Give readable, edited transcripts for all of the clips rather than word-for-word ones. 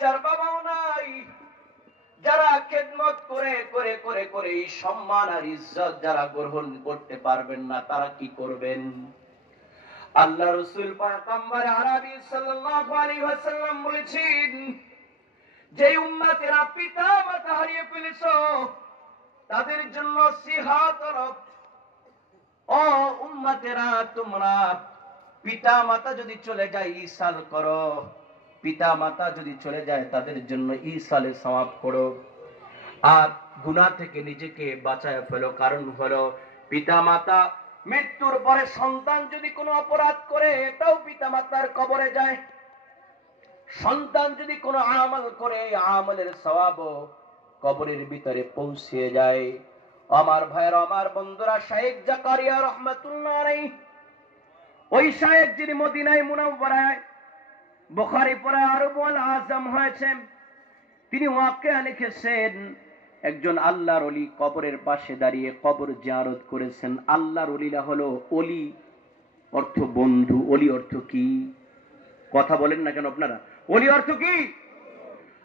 যার বাবাও নাই, যারা খেদমত করে করে করে করে এই সম্মান আর ইজ্জত যারা গ্রহণ করতে পারবেন না, তারা কি করবেন? আল্লাহ রাসূল পয়গম্বর আরবি সাল্লাল্লাহু আলাইহি ওয়াসাল্লাম বলেছেন, যে উম্মতেরা পিতা মাতা হারিয়ে ফেলেছো তাদের জন্য নসিহত করো। ও উম্মতেরা, তোমরা পিতা মাতা যদি চলে যায় ইসাল করো, পিতা মাতা যদি চলে যায় তাদের জন্য ইসালে সওয়াব করো, আর গুনাহ থেকে নিজেকে বাঁচায় ফেলো। কারণ হলো পিতা মাতা মৃত্যুর পরে সন্তান যদি কোনো অপরাধ করে এটাও পিতা মাতার কবরে যায়। সন্তান যদি কোনো আমল করে আমলের সওয়াবও কবরের ভিতরে পৌঁছে যায়। আমার ভাইয়ের, আমার বন্ধুরা, শাইখ জাকারিয়া রহমাতুল্লাহ আলাইহি, ওই শাইখ যিনি মদিনায় মুনাওয়ারায় বুখারী পড়ে আরবুল আজম হয়েছেন, তিনি ওয়াকিয়া লিখেছেন, একজন আল্লাহর ওলি কবরের পাশে দাঁড়িয়ে কবর জিয়ারত করেছেন। আল্লাহর ওলিরা হলো, ওলি অর্থ বন্ধু। ওলি অর্থ কি? কথা বলেন না কেন আপনারা? ওলি অর্থ কি?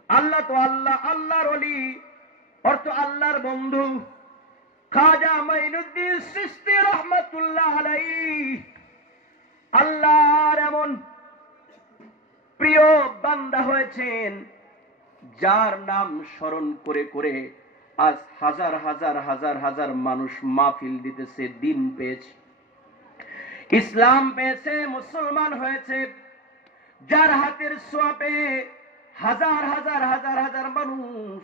আল্লাহ তো আল্লাহ, আল্লাহর ওলি অর্থ আল্লাহর বন্ধু। খাজা মাইনুদ্দিন চিশতি রহমাতুল্লাহ আলাইহি আল্লাহর এমন প্রিয় বান্দা হয়েছেন, যার নাম স্মরণ করে করে আজ হাজার হাজার হাজার হাজার মানুষ মাহফিল দিতেছে, দিন পেয়েছে, ইসলাম পেয়েছে, মুসলমান হয়েছে। যার হাতের ছোঁয়াতে হাজার হাজার হাজার হাজার মানুষ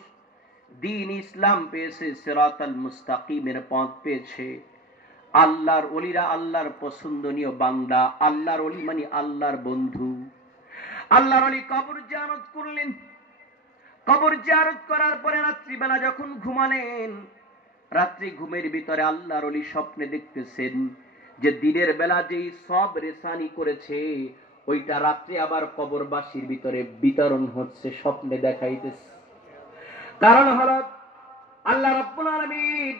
দিন ইসলাম পেয়েছে, সিরাতাল মুস্তাকিমের পথ পেয়েছে। আল্লাহর ওলিরা আল্লাহর পছন্দনীয় বান্দা। আল্লাহর ওলি মানে আল্লাহর বন্ধু। আল্লাহর ওলি কবর জিয়ারত করলেন। কবর জিয়ারত করার পরে রাত্রিবেলা যখন ঘুমালেন, রাত্রি ঘুমের ভিতরে আল্লাহর ওলি স্বপ্নে দেখতেছেন যে দিনের বেলা যেই সব রেসানি করেছে ওইটা রাত্রে আবার কবরবাসীর ভিতরে বিতরণ হচ্ছে, স্বপ্নে দেখাইতেছে। কারণ হলো আল্লাহ রাব্বুল আলামিন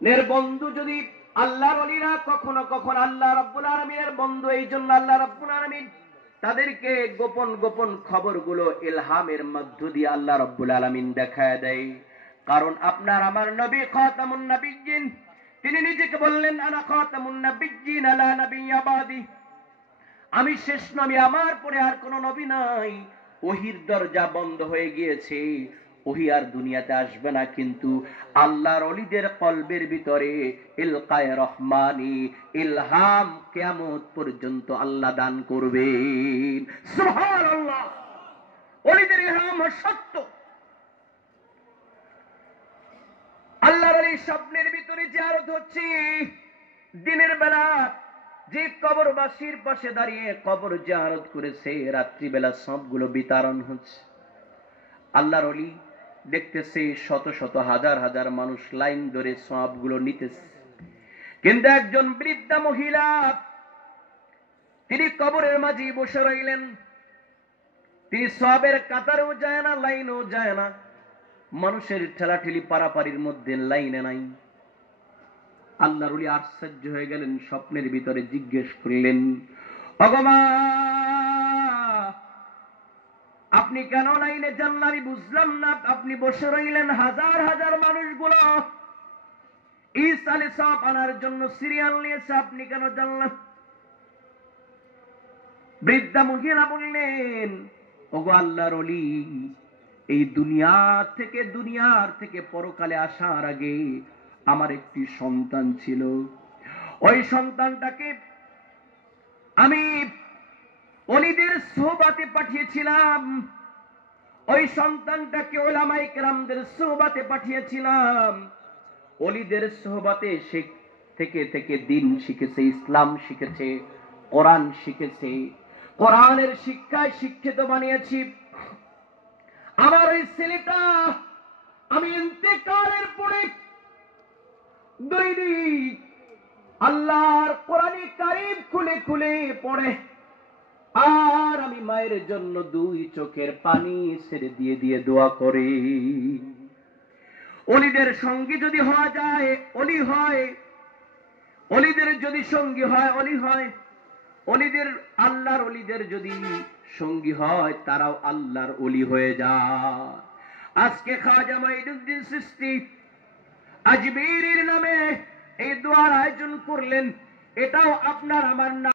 এর বন্ধু যদি আল্লাহর ওলিরা কখনো কখনো আল্লাহ রাব্বুল আলামিনের বন্ধু, এই জন্য আল্লাহ রাব্বুল আলামিন তাদেরকে গোপন গোপন খবরগুলো ইলহামের মধ্য দিয়ে আল্লাহ রাব্বুল আলামিন দেখায় দেয়। কারণ আপনার আমার নবী খাতামুন নবিয়্যিন, তিনি নিজেকে বললেন, আনা খাতামুন নবিয়্যিন লা নাবিয়্যা বাদি, আমি শেষ নবী, আমার পরে আর কোন নবী নাই। ওহির দরজা বন্ধ হয়ে গিয়েছে, ওহি আর দুনিয়াতে আসবে না। কিন্তু আল্লাহর ওলিদের কলবের ভিতরে ইলকায়ে রহমানি, ইলহাম কিয়ামত পর্যন্ত আল্লাহ দান করবেন। সুবহানাল্লাহ। ওলিদের ইলহাম সত্য। আল্লাহর ওলি স্বপ্নের ভিতরে জিয়ারত হচ্ছে, দিনের বেলা যে কবরবাসীর পাশে দাঁড়িয়ে কবর জিয়ারত করেছে, রাত্রিবেলা সবগুলো বিতরণ হচ্ছে। আল্লাহর ওলি দেখতেছে শত শত হাজার হাজার মানুষ লাইন ধরে সবগুলো নিতেছে, কিন্তু একজন বৃদ্ধা মহিলা তিনি কবরের মাঝে বসে রইলেন। তিনি সবের কাতারেও যায় না, লাইনেও যায় না, মানুষের ঠেলাঠেলি পারাপারির মধ্যে লাইনে নাই। আল্লাহর ওলি আশ্চর্য হয়ে গেলেন, স্বপ্নের ভিতরে জিজ্ঞেস করলেন, ওগো আপনি কেন লাইনে যান না? আমি বুঝলাম না। আপনি বসে রইলেন, হাজার হাজার মানুষগুলো ইসালে সওয়াব আনার জন্য সিরিয়াল নিয়েছে, আপনি কেন যান না? বৃদ্ধা মহিলা বললেন, ওগো আল্লাহর ওলি, এই দুনিয়ার থেকে পরকালে আসার আগে আমার একটি সন্তান ছিল। ওই সন্তানটাকে আমি ওলিদের সোহবাতে পাঠিয়েছিলাম। ওই সন্তানটাকে উলামায়ে কেরামদের সোহবাতে পাঠিয়েছিলাম। ওলিদের সোহবাতে থেকে থেকে দিন শিখেছে, ইসলাম শিখেছে, কোরআন শিখেছে, কোরআনের শিক্ষায় শিক্ষিত বানিয়েছি। আমার ওই ছেলেটা আমি ইন্তেকালের পরে দৈনিক আল্লাহর কোরআনে কারীম খুলে খুলে পড়ে, আর আমি মায়ের জন্য দুই চোখের পানি ছেড়ে দিয়ে দিয়ে দোয়া করি। ওলিদের সঙ্গী যদি হওয়া যায় ওলি হয়, ওলিদের যদি সঙ্গী হয় ওলি হয়। অলিদের, আল্লাহর অলিদের যদি সঙ্গী হয় তারাও আল্লাহর অলি হয়ে যায়। আজকে খাজা মাইনুদ্দিন চিশতি আজমিরের নামে এই দোয়ার আয়োজন করলেন, এটাও আপনার আমার নাম।